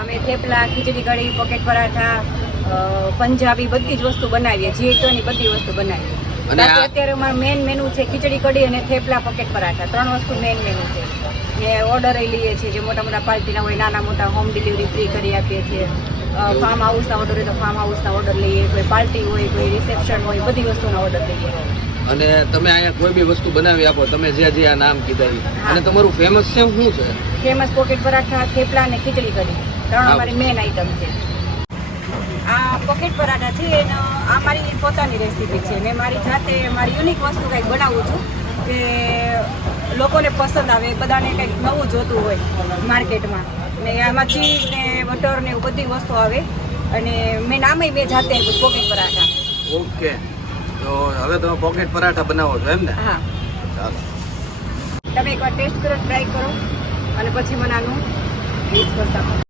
અમે થેપલા, ખીચડી કઢી, પોકેટ પરાઠા, પંજાબી બધી જ વસ્તુ બનાવીએ. જે ની બધી વસ્તુ બનાવીએ. અને અત્યારે અમારું મેઇન મેનુ છે ખીચડી કઢી અને થેપલા, પોકેટ પરાઠા. 3 વસ્તુ મેઇન મેનુ છે. ને ઓર્ડર લઈએ છીએ, જે મોટા મોટા પાર્ટીના હોય, નાના મોટા હોમ ડિલિવરી ફ્રી કરી આપીએ છીએ. ફાર્મ હાઉસના ઓર્ડર હોય તો ફાર્મ હાઉસના ઓર્ડર લઈએ. કોઈ પાર્ટી હોય, કોઈ રિસેપ્શન હોય, બધી વસ્તુના ઓર્ડર લઈએ. અને તમે અહીંયા કોઈ બી વસ્તુ બનાવી આપો, તમે જે આ નામ કીધા, અને તમારું ફેમસ છે શું છે? ફેમસ પોકેટ પરાઠા, થેપલા અને ખીચડી કઢી 3 અમારી મેઇન આઈટમ છે. આ પોકેટ પરાઠા છે એનો આ મારી પોતાની રેસીપી છે. મેં મારી જાતે મારી યુનિક વસ્તુ કંઈક બનાવું છું કે લોકોને પસંદ આવે. બધાને કંઈક નવું જોતું હોય માર્કેટમાં. ને આમાં ચીઝ ને બટર ને એવું બધી વસ્તુ આવે. અને મેં નામે મેં જાતે આપ્યું પોકેટ પરાઠા. ઓકે, તો હવે તમે પોકેટ પરાઠા બનાવો છો એમ ને? હા. ચાલો, તમે એકવાર ટેસ્ટ કરો, ટ્રાય કરો અને પછી મને આનું ટેસ્ટ કરતા.